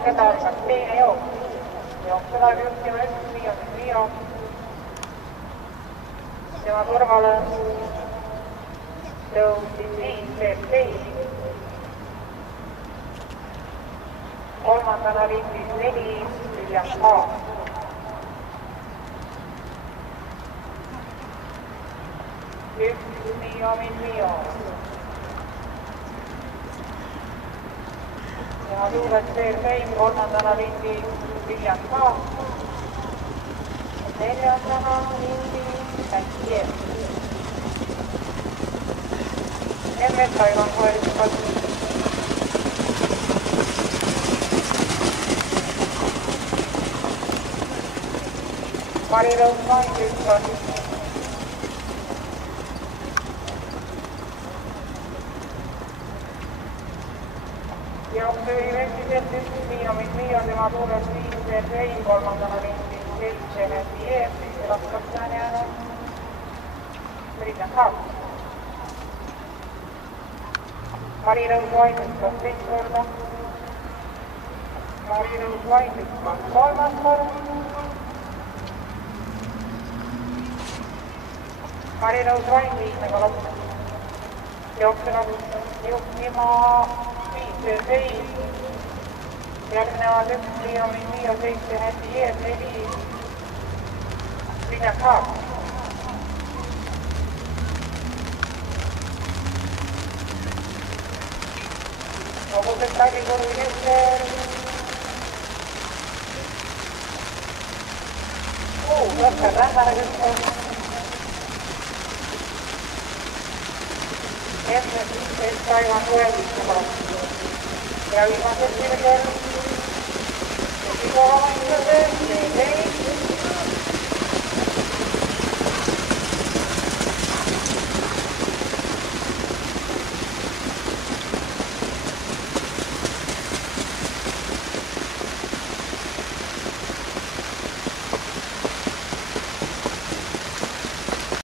sulgeda algas teine jooks. Jookseva juhtima 1-5. Tema kõrvale tõusis 5 teeb 2. Kolmandana liitis 4 Viljas A. Üks Mio. Ja tuules teeb 2 kolmandana liitis Viljas A. Neljandana liitis Pätsi. MS Taiwan koelistas. Marirõus vaidlustas. Jooksu viimesiselt 1-5, tema tuules 5 teeb 2 kolmandana liitis 7 FIE, raskapsään jäänud Viljas A. Marirõus vaidlustas teist korda. Marirõus vaidlustas kolmas kord. Marirõus vaid liikmega lõpus. Jooksena juhtima 5 teeb 2. Järgnevad 1-5, 7 FIE, 4 Viljas A. Lopuseks läbikurvi keskel. Lõpeb rändale keskel. MS Taiwan koelistada. Ja viimased sirgel. Esikohamaisuse, teeb 2.